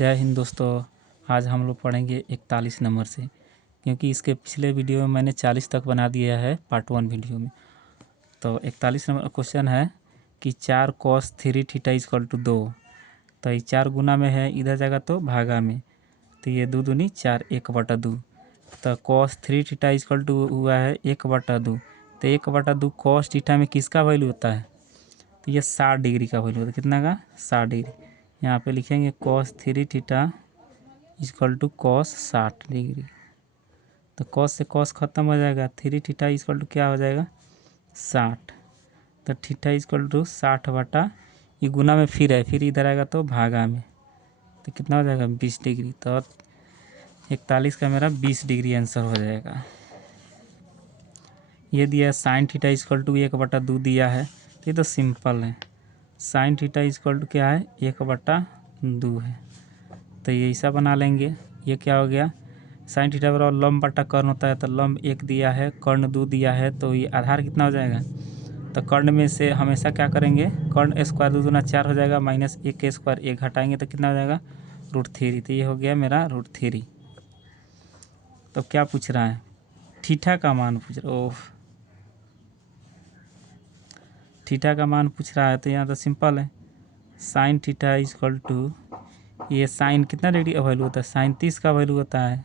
जय हिंद दोस्तों। आज हम लोग पढ़ेंगे 41 नंबर से, क्योंकि इसके पिछले वीडियो में मैंने 40 तक बना दिया है पार्ट 1 वीडियो में। तो 41 नंबर क्वेश्चन है कि 4 cos 3 थीटा इक्वल टू 2। तो ये 4 गुना में है, इधर जाएगा तो भागा में, तो ये 2 दूनी 4 1/2। तो cos 3 थीटा इक्वल टू हुआ है 1/2। तो 1/2 cos थीटा में किसका वैल्यू होता है? तो ये 60 डिग्री का वैल्यू होता है। कितना का? 60 डिग्री। यहाँ पे लिखेंगे cos 3 theta equal to cos 60 degree. तो cos से cos खत्म हो जाएगा, 3 थीटा इक्वल टू क्या हो जाएगा? 60। तो थीटा इक्वल टू 60 ये गुना में फिर है, फिर इधर आएगा तो भागा में, तो कितना हो जाएगा? 20 डिग्री। तो 41 का मेरा 20 डिग्री आंसर हो जाएगा। ये दिया साइन थीटा इक्वल टू 1/2 दिया है, तो ये तो सिंपल है। साइन थीटा इक्वल टू क्या है? 1/2 है। तो ये ऐसा बना लेंगे। ये क्या हो गया? साइन थीटा बराबर लंब बटा कर्ण होता है, तो लंब 1 दिया है, कर्ण 2 दिया है, तो ये आधार कितना हो जाएगा? तो कर्ण में से हमेशा क्या करेंगे? कर्ण स्क्वायर 2 दूना 4 हो जाएगा, माइनस 1 के स्क्वायर 1 घटाएंगे तो कितना हो जाएगा? √3। तो ये हो गया मेरा √3। तो क्या पूछ रहा है? थीटा का मान पूछ रहा। ओह, थीटा का मान पूछ रहा है, तो यहाँ तो सिंपल है। साइन थीटा इक्वल टू, ये साइन कितना डिग्री का वैल्यू होता है? साइन 30 का वैल्यू होता है।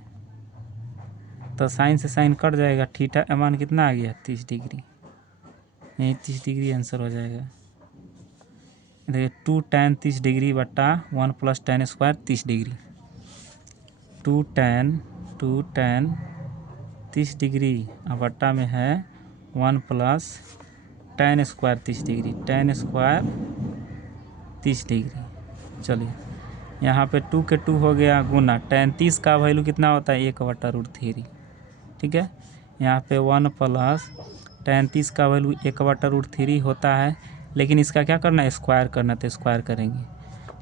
तो साइन से साइन कट जाएगा, थीटा का मान कितना आ गया? 30 डिग्री। यही 30 डिग्री आंसर हो जाएगा। देखिए 2 tan 30 डिग्री बटा 1 + tan square 30 degree. 2 tan 30 degree और बट्टा में है 1 + tan square 30 degree. tan square 30 degree. चलिए यहाँ पे 2 के 2 हो गया गुना, tan 30 का वैल्यू कितना होता है? 1/√3। ठीक है। यहाँ पे 1 + tan 30 का वैल्यू 1/√3 होता है, लेकिन इसका क्या करना है? स्क्वायर करना, तो स्क्वायर करेंगे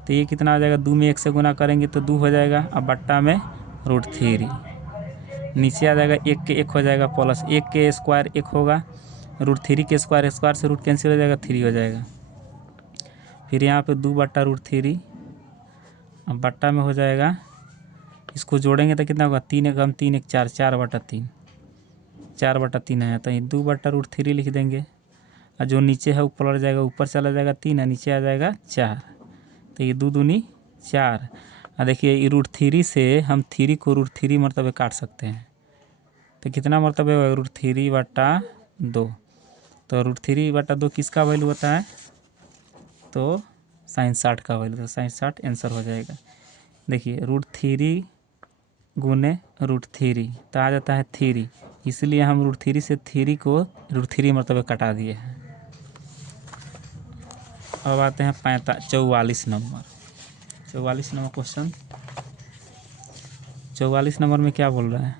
तो ये कितना हो जाएगा? 2 में 1 से गुना करेंगे तो 2 हो जाएगा, अब बट्टा में √3 नीचे आ जाएगा, 1 के 1 हो जाएगा, प्लस 1 के स्क्वायर 1 होगा, √3 के स्क्वायर से रूट कैंसिल हो जाएगा, 3 हो जाएगा। फिर यहाँ पे 2/√3 अब बट्टा में हो जाएगा, इसको जोड़ेंगे तो कितना होगा? 3 × 3 = 4, 4/3, 4/3 है, तो ये 2/√3 लिख देंगे। और जो नीचे है ऊपर पलट जाएगा, ऊपर चला जाएगा 3 और नीचे आ जाएगा 4, तो ये 2 दूनी 4। और देखिए ये √3 से हम 3 को √3 मरतबे काट सकते हैं, तो कितना मरतबे होगा? √3/2। तो √3/2 किसका वैल्यू होता है? तो sin 60 का वैल्यू, तो sin 60 आंसर हो जाएगा। देखिए √3 गुने √3 तो आ जाता है 3, इसलिए हम √3 से 3 को √3 मरतबे कटा दिए हैं। अब आते हैं 44 नंबर। 44 number question. 44 नंबर में क्या बोल रहा है?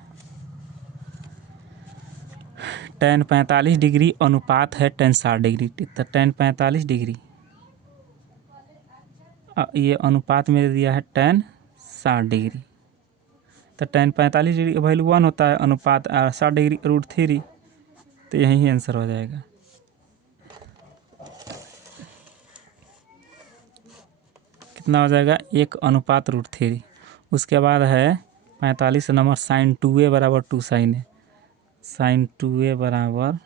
tan 45 डिग्री अनुपात है tan 60 डिग्री। तो tan 45 डिग्री ये अनुपात में दिया है tan 60 डिग्री। तो tan 45 डिग्री का वैल्यू 1 होता है, अनुपात 60 डिग्री √3, तो यही आंसर हो जाएगा। कितना हो जाएगा? 1/√3। उसके बाद है 45 number, sin 2a = 2 sin a। sin 2a =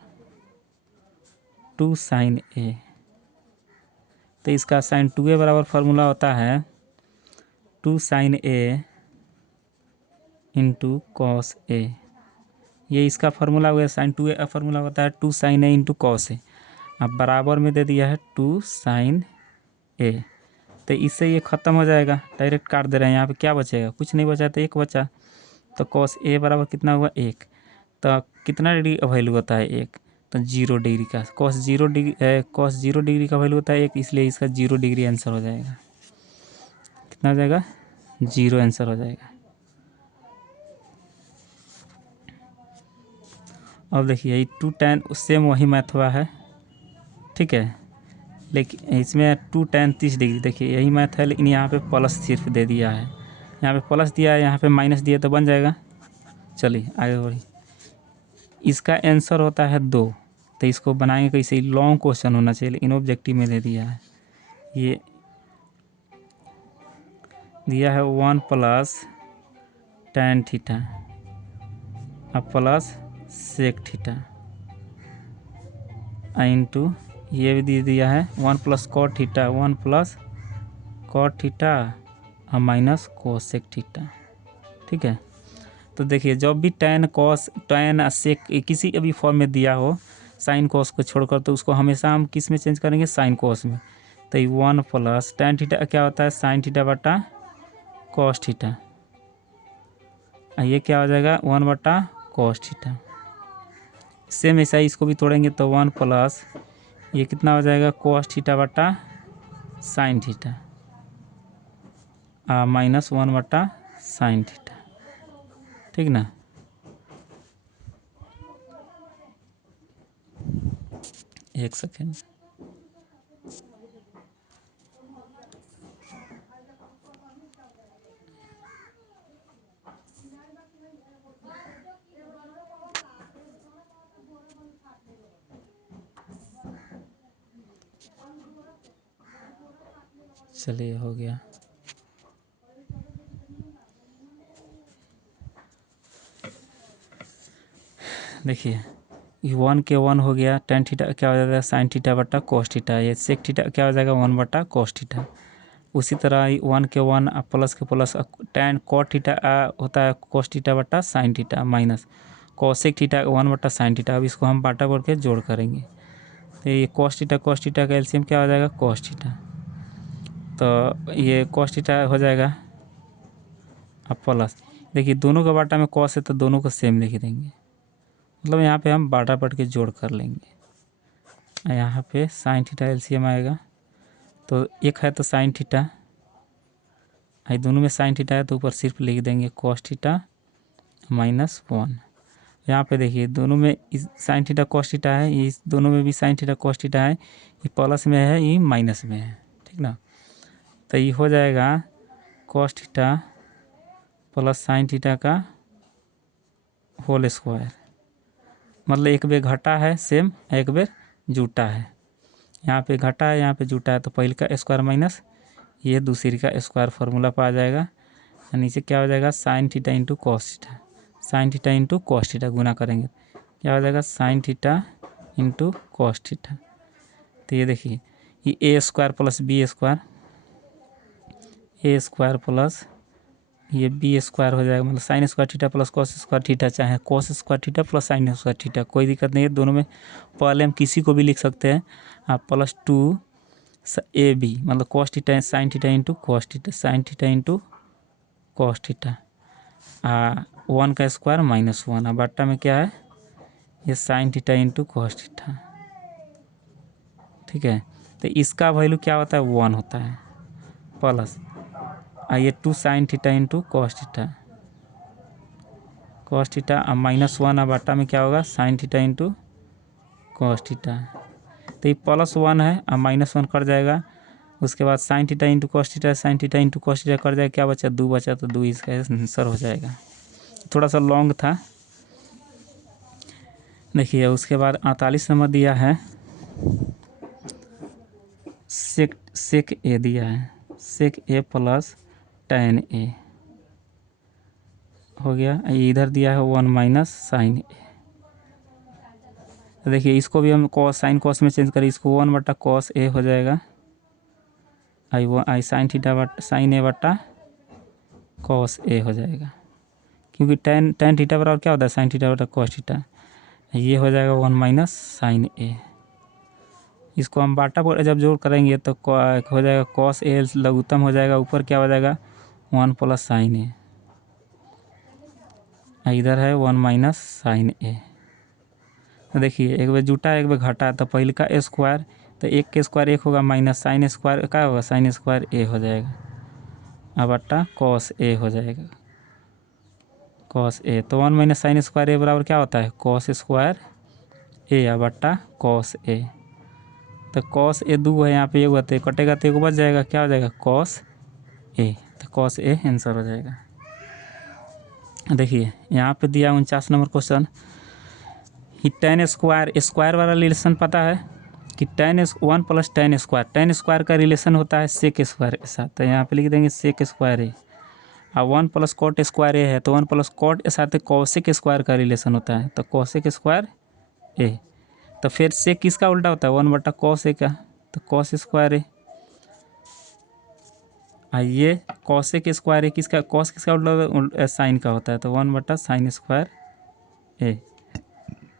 2 sin a। तो इसका sin 2a बराबर फार्मूला होता है 2 sin a × cos a। ये इसका फार्मूला हो गया। sin 2a का फार्मूला होता है 2 sin a × cos a। अब बराबर में दे दिया है 2 sin a, तो इससे ये ख़त्म हो जाएगा, डायरेक्ट काट दे रहे हैं। यहाँ पे क्या बचेगा? कुछ नहीं बचा, तो 1 बचा। तो cos a बराबर कितना हुआ? 1। तो कितना डिग्री का वैल्यू होता है? 1। तो 0 डिग्री का cos 0 डिग्री का वैल्यू होता है 1, इसलिए इसका 0 डिग्री आंसर हो जाएगा। कितना हो जाएगा? 0 आंसर हो जाएगा। अब देखिए 2 tan सेम वही मैथ हुआ है, ठीक है, लेकिन इसमें 2 tan 30 डिग्री, देखिए यही मैथ है, लेकिन यहाँ पे प्लस सिर्फ दे दिया है। यहाँ पे प्लस दिया है, यहाँ पे माइनस दिया, तो बन जाएगा। चलिए आगे बढ़िए। इसका आंसर होता है 2, तो इसको बनाएंगे कैसे? लॉन्ग क्वेश्चन होना चाहिए, लेकिन ऑब्जेक्टिव में दे दिया है। ये दिया है 1 प्लस tan थीटा अब प्लस सेक थीटा इंटू ये भी दे दिया है 1 plus cot theta 1 plus cot theta और माइनस कोसेक थीटा। ठीक है, तो देखिए जब भी tan कॉस tan सेक किसी भी फॉर्म में दिया हो साइन कॉस को छोड़कर, तो उसको हमेशा हम किस में चेंज करेंगे, साइन कॉस में। तो ये 1 प्लस tan थीटा क्या होता है, साइन थीटा बटा कॉस थीटा, ये क्या हो जाएगा 1 बटा कॉस थीटा। सेम ऐसा ही इसको भी तोड़ेंगे तो 1 प्लस ये कितना हो जाएगा कॉस थीटा बटा साइन थीटा माइनस 1 बटा साइन थीटा। ठीक ना, एक सेकेंड। चलिए हो गया। देखिए ये 1 के 1 हो गया, tan थीटा क्या हो जाएगा साइन थीटा बटा कोस थीटा, ये सेक थीटा क्या हो जाएगा 1 बटा कोस थीटा। उसी तरह 1 के 1 प्लस के प्लस tan कॉट थीटा होता है कोस थीटा बटा sine theta minus cosec theta 1 बटा साइन थीटा। अब इसको हम बाटा बोल के जोड़ करेंगे तो ये कोस थीटा का एलसीएम क्या हो जाएगा कोस थीटा, तो ये कोस थीटा हो जाएगा अब प्लस, देखिए दोनों का बाटा में कॉस है तो दोनों को सेम लिख देंगे, मतलब यहाँ पे हम बाटा पढ़ के जोड़ कर लेंगे। यहाँ पे साइन थीटा एलसीएम आएगा तो एक है तो साइन थीटा, दोनों में साइन थीटा है तो ऊपर सिर्फ लिख देंगे कॉस थीटा माइनस 1। यहाँ पे देखिए दोनों में साइन थीटा कॉस थीटा है, इस दोनों में भी साइन थीटा कॉस थीटा है, ये प्लस में है ये माइनस में है। ठीक ना, तो ये हो जाएगा cos theta plus sine theta का होल स्क्वायर, मतलब एक बेर घटा है सेम एक बेर जुटा है, यहाँ पे घटा है यहाँ पे जुटा है, तो पहले का स्क्वायर माइनस ये दूसरी का स्क्वायर फार्मूला पर आ जाएगा। नीचे क्या हो जाएगा sine theta into cos theta, sine theta into cos theta गुना करेंगे क्या हो जाएगा sine theta into cos theta. तो ये देखिए ये A square plus B square, A square plus ये बी स्क्वायर हो जाएगा, मतलब sine square theta plus cos square theta, चाहे cos square theta plus sine square theta, कोई दिक्कत नहीं है। दोनों में पहले हम किसी को भी लिख सकते हैं आप प्लस 2 ए बी, मतलब cos theta sine theta into cos theta, sine theta into cos theta 1 का स्क्वायर माइनस 1, अब बट्टा में क्या है ये sign theta into cos theta. ठीक है, तो इसका वैल्यू क्या होता है 1 होता है प्लस ये 2 sign theta into cos theta, cos theta minus 1, अब बट्टा में क्या होगा sign theta into cos theta. तो ये प्लस 1 है और माइनस 1 कट जाएगा, उसके बाद sign theta into cos theta, sine theta into cos theta cut जाएगा, क्या बचा 2 बचा, तो 2 इसका आंसर हो जाएगा। थोड़ा सा लॉन्ग था। देखिए उसके बाद 48 नंबर दिया है सेक ए दिया है, सेक ए प्लस tan ए हो गया, इधर दिया है 1 माइनस साइन ए। तो देखिए इसको भी हम कॉस साइन कॉस में चेंज करें, इसको 1 बटा कॉस ए हो जाएगा, आई साइन थीटा बटा साइन ए बटा कॉस ए हो जाएगा, क्योंकि tan थीटा बराबर क्या होता है साइन थीटा बटा कॉस थीटा, ये हो जाएगा 1 माइनस साइन ए। इसको हम बाटा पर जब जोड़ करेंगे तो हो जाएगा कॉस ए लघुत्तम हो जाएगा, ऊपर क्या हो जाएगा 1 प्लस साइन ए, इधर है 1 माइनस साइन ए। तो देखिए एक बार जुटा एक बार घटा, तो पहले का स्क्वायर, तो एक के स्क्वायर एक होगा माइनस साइन स्क्वायर क्या होगा साइन स्क्वायर ए हो जाएगा, अब बट्टा कॉस ए हो जाएगा कॉस ए, तो 1 माइनस साइन स्क्वायर ए बराबर क्या होता है कॉस स्क्वायर ए, अब बट्टा कॉस ए। तो कॉस ए 2 है यहाँ पे, एक होता है कटेगा तो एक बच जाएगा, क्या हो जाएगा कॉस ए, तो कॉस ए आंसर हो जाएगा। देखिए यहाँ पे दिया 49 नंबर क्वेश्चन, ही tan स्क्वायर वाला रिलेशन पता है कि tan one plus tan square का रिलेशन होता है सेक स्क्वायर के साथ, तो यहाँ पे लिख देंगे सेक स्क्वायर ए। और 1 प्लस कॉट स्क्वायर ए है तो 1 प्लस कॉट के साथ कॉसेक स्क्वायर का रिलेशन होता है, तो कॉसेक स्क्वायर ए। तो फिर सेक किसका उल्टा होता है 1 बटा कॉस ए का, तो कॉस स्क्वायर ए। ये कॉसेक स्क्वायर ए किसका, कॉस किसका उल्टा साइन का होता है, तो 1/sin स्क्वायर ए।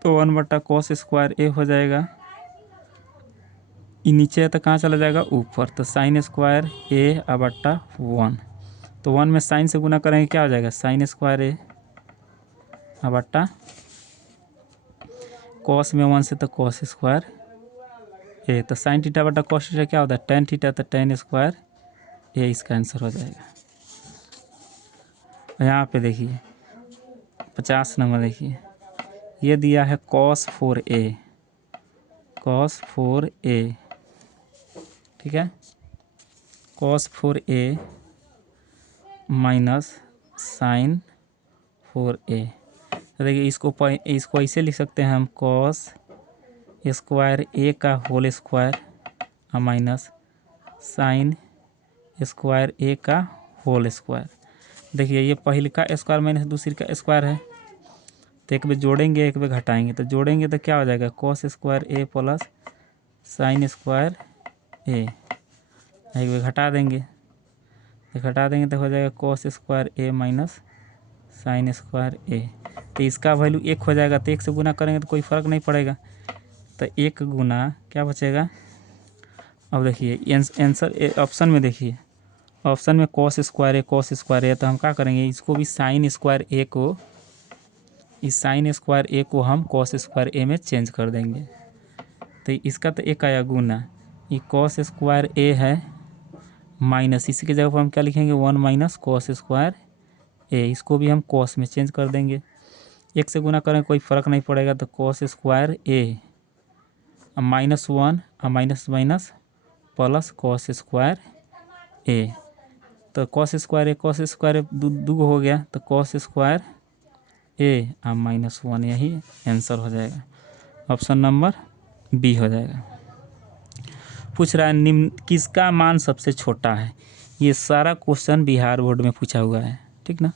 तो 1/cos स्क्वायर ए हो जाएगा। ये नीचे है तो कहाँ चला जाएगा ऊपर, तो sin स्क्वायर ए बटा 1। तो 1 में साइन से गुना करेंगे क्या हो जाएगा sin स्क्वायर ए बटा कॉस में 1 से तो कॉस स्क्वायर ए। तो sin थीटा बटा कॉस थीटा क्या होता है tan थीटा, तो tan स्क्वायर ए इसका आंसर हो जाएगा। यहाँ पे देखिए 50 नंबर देखिए, ये दिया है cos 4a, ठीक है, cos 4a minus sin 4a। तो देखिए इसको ऐसे लिख सकते हैं हम cos स्क्वायर ए का whole square minus sin square A का होल स्क्वायर। देखिए ये पहले का स्क्वायर माइनस दूसरी का स्क्वायर है, तो एक पे जोड़ेंगे एक पे घटाएंगे, तो जोड़ेंगे तो क्या हो जाएगा cos स्क्वायर ए प्लस sin स्क्वायर ए। एक पे घटा देंगे तो हो जाएगा cos स्क्वायर ए माइनस sin स्क्वायर ए। तो इसका वैल्यू 1 हो जाएगा, तो 1 से गुना करेंगे तो कोई फ़र्क नहीं पड़ेगा, तो 1 गुना क्या बचेगा। अब देखिए आंसर ऑप्शन में देखिए, ऑप्शन में cos स्क्वायर ए, तो हम क्या करेंगे इसको भी sin स्क्वायर ए को, इस sin स्क्वायर ए को हम cos स्क्वायर ए में चेंज कर देंगे। तो इसका तो 1 आया गुना, ये cos स्क्वायर ए है माइनस, इसी के जगह पर हम क्या लिखेंगे 1 माइनस cos स्क्वायर ए, इसको भी हम cos में चेंज कर देंगे। 1 से गुना करें कोई फ़र्क नहीं पड़ेगा, तो cos स्क्वायर ए -1 और माइनस प्लस cos स्क्वायर ए। तो cos स्क्वायर ए दो हो गया, तो cos स्क्वायर ए और -1, यही आंसर हो जाएगा। ऑप्शन नंबर बी हो जाएगा। पूछ रहा है निम्न किसका मान सबसे छोटा है। ये सारा क्वेश्चन बिहार बोर्ड में पूछा हुआ है, ठीक ना।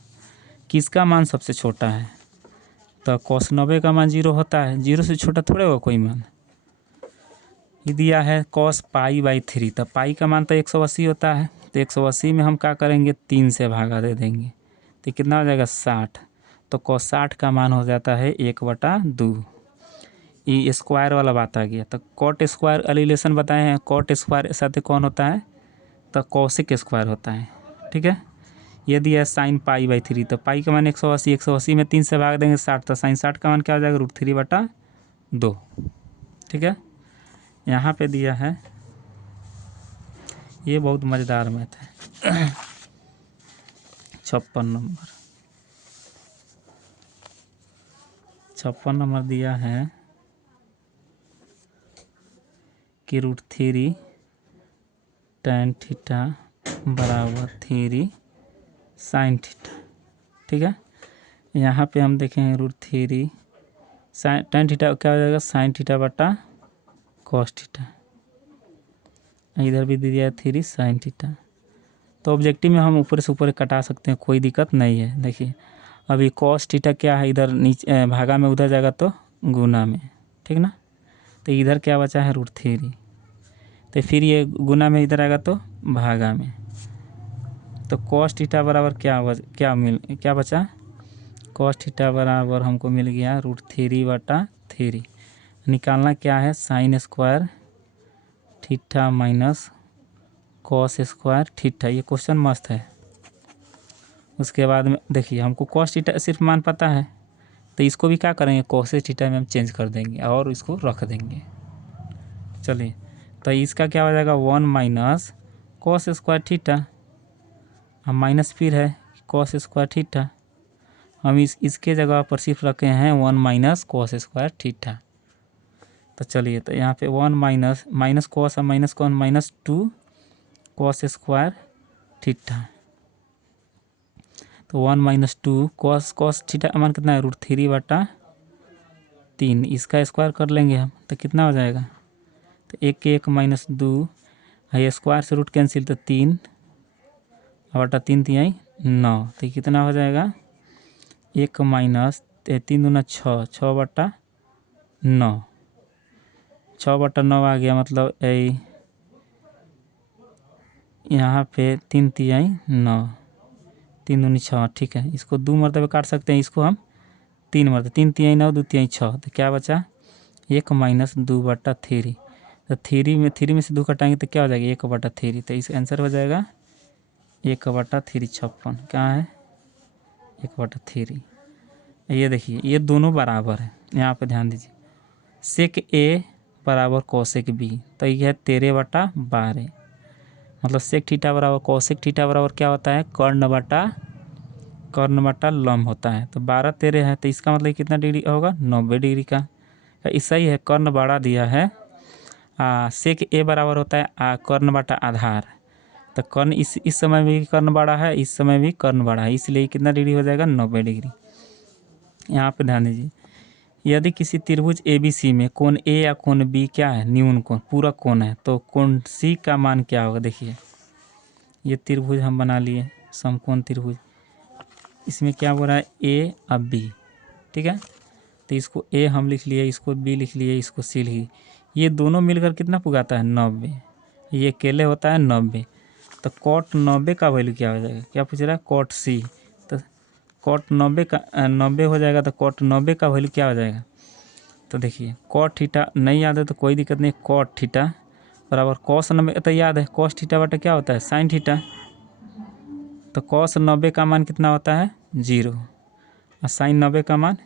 किसका मान सबसे छोटा है, तो cos 90 का मान 0 होता है, 0 से छोटा थोड़े होगा कोई मान। ये दिया है cos π/3, तो पाई का मान तो 180 होता है, तो 180 में हम क्या करेंगे 3 से भागा दे देंगे, तो कितना हो जाएगा 60। तो cos 60 का मान हो जाता है 1/2। ये स्क्वायर वाला बात आ गया। तो कॉट स्क्वायर का रिलेशन बताए हैं, कॉट स्क्वायर के साथ कौन होता है, तो कॉसिक स्क्वायर होता है, ठीक है। ये दिया है sin π/3, तो पाई का मान 180 में 3 से भाग देंगे 60, तो sin 60 का मान क्या हो जाएगा √3/2, ठीक है। यहाँ पे दिया है, ये बहुत मज़ेदार मैथ है 56 नंबर दिया है कि √3 tan थीटा बराबर 3 sin थीटा, ठीक है। यहाँ पे हम देखें √3 tan थीटा क्या हो जाएगा sin थीटा बटा cos थीटा, इधर भी दे दिया 3 sin थीटा। तो ऑब्जेक्टिव में हम ऊपर से ऊपर कटा सकते हैं, कोई दिक्कत नहीं है। देखिए अभी cos थीटा क्या है, इधर नीचे भागा में उधर जाएगा तो गुना में, ठीक ना। तो इधर क्या बचा है √3, तो फिर ये गुना में इधर आएगा तो भागा में, तो cos थीटा बराबर क्या बचा, cos थीटा बराबर हमको मिल गया √3/3। निकालना क्या है sin square theta minus cos square theta. ये क्वेश्चन मस्त है। उसके बाद में देखिए हमको cos थीटा सिर्फ मान पता है, तो इसको भी क्या करेंगे cos थीटा में हम चेंज कर देंगे और इसको रख देंगे। चलिए तो इसका क्या हो जाएगा 1 माइनस cos स्क्वायर थीटा, हम माइनस फिर है cos स्क्वायर थीटा, हम इसके जगह पर सिर्फ रखे हैं 1 माइनस cos स्क्वायर थीटा। तो चलिए तो यहाँ पे 1 माइनस cos और माइनस कौन -2 cos स्क्वायर थीटा, तो 1 - 2 cos थीटा का मान कितना है √3/3। इसका स्क्वायर कर लेंगे हम तो कितना हो जाएगा, तो 1 के 1 माइनस 2, ये स्क्वायर से रूट कैंसिल, तो 3 बटा 3 3 9, तो कितना हो जाएगा 1 माइनस 3 दूना 6, 6 बटा 9, 6 बटा 9 आ गया, मतलब यहाँ पे 3 3 9, 3 दूनी 6, ठीक है। इसको 2 मरतबे काट सकते हैं, इसको हम 3 मरतबे, 3 3 9, 2 3 6, तो क्या बचा 1 माइनस 2 बटा 3, तो 3 में से 2 कटाएंगे तो क्या हो जाएगा 1 बटा 3, तो इस आंसर हो जाएगा 1 बटा 3 56, क्या है 1 बटा 3। ये देखिए ये दोनों बराबर है, यहाँ पे ध्यान दीजिए, सेक ए बराबर कोसेक बी, तो यह है 13 बटा 12, मतलब सेक थीटा बराबर कोसेक थीटा बराबर क्या होता है कर्ण बटा लंब होता है। तो 12 13 है, तो इसका मतलब कितना डिग्री होगा 90 डिग्री का। ऐसा ही है, कर्ण बड़ा दिया है, सेक ए बराबर होता है कर्ण बटा आधार, तो कर्ण इस समय भी कर्ण बड़ा है, इस समय भी कर्ण बड़ा है, इसलिए कितना डिग्री हो जाएगा 90 डिग्री। यहाँ पे ध्यान दीजिए, यदि किसी त्रिभुज ABC में कोण ए या कोण बी क्या है न्यून कोण पूरक कोण है, तो कोण सी का मान क्या होगा। देखिए ये त्रिभुज हम बना लिए समकोण त्रिभुज, इसमें क्या बोल रहा है ए और बी, ठीक है, तो इसको ए हम लिख लिए, इसको बी लिख लिए, इसको सी लिख लिए, ये दोनों मिलकर कितना पुगाता है 90, ये अकेले होता है 90, तो कॉट 90 का वैल्यू क्या हो जाएगा, क्या पूछ रहा है कॉट सी, तो कॉट 90 का 90 हो जाएगा, तो कॉट 90 का वैल्यू क्या हो जाएगा। तो देखिए कॉट थीटा नहीं याद है तो कोई दिक्कत नहीं, कॉट थीटा बराबर कॉस 90, तो याद है कॉस थीटा बटा क्या होता है साइन थीटा, तो कॉस 90 का मान कितना होता है 0 और साइन 90 का मान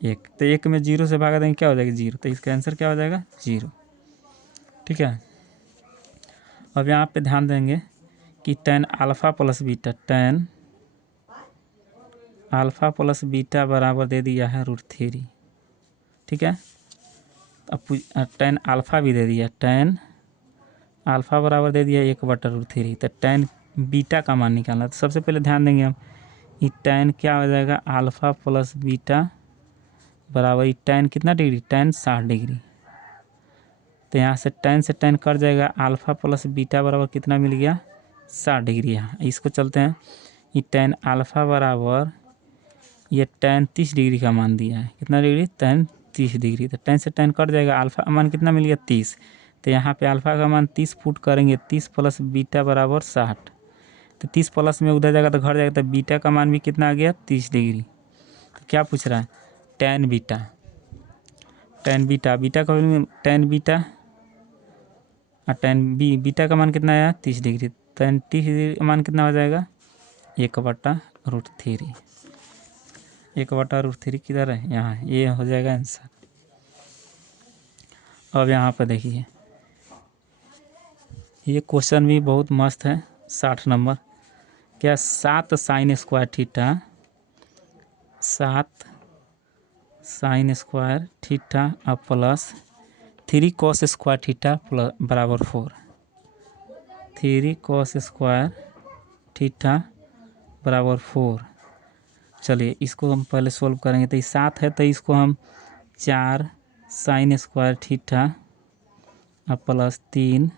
1, तो 1 में 0 से भागा देंगे क्या हो जाएगा 0, तो इसका आंसर क्या हो जाएगा 0, ठीक है। अब यहाँ पे ध्यान देंगे कि tan alpha plus beta, tan alpha plus beta बराबर दे दिया है √3, ठीक है। अब tan अल्फ़ा भी दे दिया, tan अल्फ़ा बराबर दे दिया 1 बटा √3, तो tan बीटा का मान निकालना, तो सबसे पहले ध्यान देंगे हम ये tan क्या हो जाएगा अल्फ़ा प्लस बीटा बराबर tan कितना डिग्री tan 60 डिग्री, तो यहाँ से tan कट जाएगा, अल्फ़ा प्लस बीटा बराबर कितना मिल गया 60 डिग्री। यहाँ इसको चलते हैं, ये tan अल्फ़ा बराबर ये tan 30 डिग्री का मान दिया है, कितना डिग्री tan 30 डिग्री, तो tan कट जाएगा, अल्फ़ा का मान कितना मिल गया 30, तो यहाँ पे अल्फ़ा का मान 30 पुट करेंगे, 30 प्लस बीटा बराबर 60, तो 30 प्लस में उधर जाएगा तो घर जाएगा, तो बीटा का मान भी कितना आ गया 30 डिग्री। तो क्या पूछ रहा है tan बीटा का tan बीटा और tan बीटा का मान कितना आया 30 डिग्री, tan 30 डिग्री का मान कितना हो जाएगा 1 बटा √3, 1 बटा √3 किधर है यहाँ, ये हो जाएगा आंसर। अब यहाँ पर देखिए ये क्वेश्चन भी बहुत मस्त है, 60 नंबर, क्या 7 sine square theta, 7 sine square theta और plus 3 cos square theta plus बराबर 4, 3 कॉस स्क्वायर थीटा बराबर 4। चलिए इसको हम पहले सोल्व करेंगे, तो ये 7 है, तो इसको हम 4 साइन स्क्वायर थीटा और प्लस 3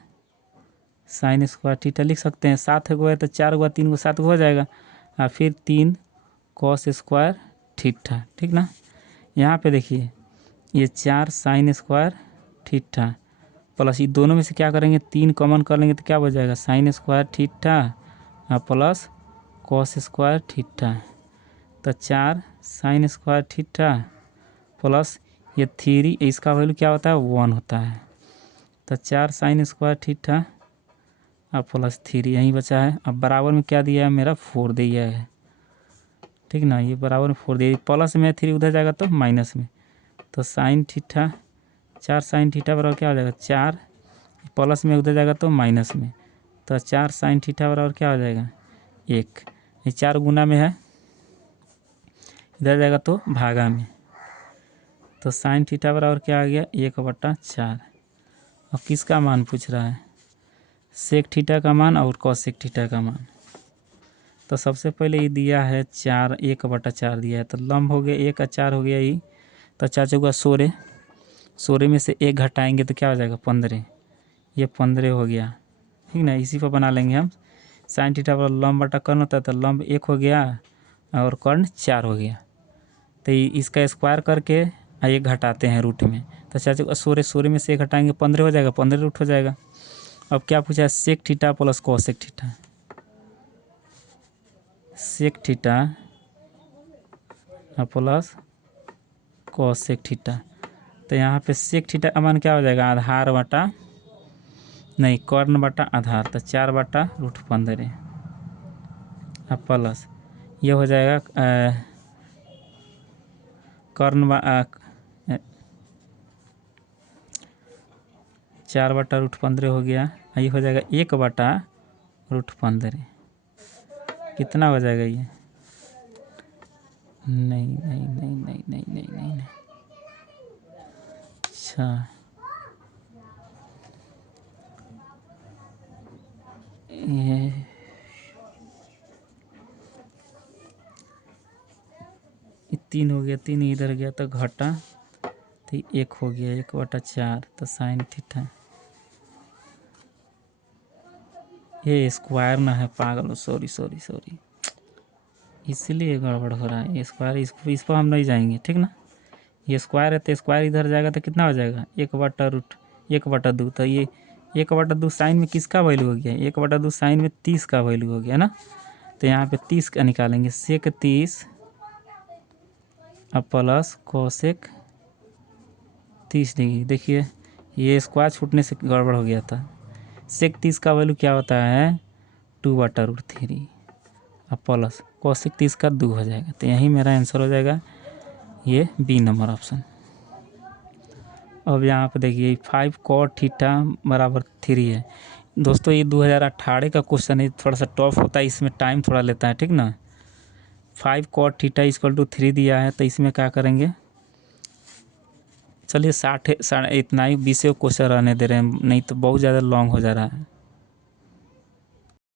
साइन स्क्वायर थीटा लिख सकते हैं, 7 गो है तो 4 गो 3 गो 7 गो हो जाएगा, और फिर 3 कॉस स्क्वायर थीटा, ठीक ना। यहाँ पे देखिए ये 4 साइन स्क्वायर थीटा प्लस ये दोनों में से क्या करेंगे 3 कॉमन कर लेंगे, तो क्या बच जाएगा साइन स्क्वायर थीटा और प्लस कॉस स्क्वायर थीटा, तो 4 साइन स्क्वायर थीटा प्लस ये 3, इसका वैल्यू क्या होता है 1 होता है, तो 4 साइन स्क्वायर थीटा और प्लस 3 यहीं बचा है। अब बराबर में क्या दिया है मेरा 4 दिया है, ठीक ना, ये बराबर में 4 दिया, प्लस में 3 उधर जाएगा तो माइनस में, तो साइन थीटा 4 साइन थीटा बराबर क्या हो जाएगा 4, प्लस में उधर जाएगा तो माइनस में, तो 4 साइन थीटा बराबर क्या हो जाएगा 1, ये 4 गुना में है, इधर जाएगा तो भागा में, तो साइन थीटा बराबर क्या आ गया 1 बटा 4। और किसका मान पूछ रहा है सेक थीटा का मान और कॉसेक थीटा का मान, तो सबसे पहले ये दिया है 4 1 बटा 4 दिया है, तो लंब हो गया 1 और 4 हो गया ये, तो 4 चौका 16, 16 में से 1 घटाएंगे तो क्या हो जाएगा 15, ये 15 हो गया, ठीक ना। इसी पर बना लेंगे हम साइन थीटा पर लंब बटा कर्ण होता है, तो लंब 1 हो गया और कर्ण 4 हो गया। तो इसका स्क्वायर करके 1 घटाते हैं रूट में, तो 16 में से 1 घटाएंगे 15 हो जाएगा, 15 रूट हो जाएगा। अब क्या पूछा है, sec theta plus cosec theta, sec theta plus cosec theta. तो यहाँ पे सेक थीटा का मान क्या हो जाएगा, आधार बटा नहीं कर्ण बटा आधार, तो 4 बटा रूट 15 अब प्लस ये हो जाएगा कर्ण 4 बटा रूट 15 हो गया, ये हो जाएगा 1 बटा रूट 15, कितना हो जाएगा ये, नहीं नहीं नहीं नहीं नहीं नहीं नहीं, नहीं। अच्छा ये 3 हो गया, 3 इधर गया तो घटा, तो 1 हो गया, 1 बटा 4, तो साइन थीटा, ये स्क्वायर ना है पागल, सॉरी सॉरी सॉरी, इसलिए गड़बड़ हो रहा है। ये स्क्वायर इस पर हम नहीं जाएंगे, ठीक ना। ये स्क्वायर है तो स्क्वायर इधर जाएगा तो कितना हो जाएगा, 1/2, तो ये 1/2 साइन में किसका वैल्यू हो गया, 1/2 साइन में 30 का वैल्यू हो गया ना। तो यहाँ पे 30 का निकालेंगे, सेक 30 अब प्लस कोसेक 30 डिग्री। देखिए ये स्क्वायर छूटने से गड़बड़ हो गया था। सेक 30 का वैल्यू क्या होता है, 2/√3 अब प्लस कोसेक 30 का 2 हो जाएगा। तो यही मेरा आंसर हो जाएगा, ये बी नंबर ऑप्शन। अब यहाँ पे देखिए 5 cot थीटा बराबर 3 है। दोस्तों ये 2018 का क्वेश्चन है, थोड़ा सा टफ होता है, इसमें टाइम थोड़ा लेता है, ठीक ना। 5 cot थीटा = 3 दिया है, तो इसमें क्या करेंगे, चलिए 60 इतना ही 20 क्वेश्चन रहने दे रहे हैं, नहीं तो बहुत ज़्यादा लॉन्ग हो जा रहा है।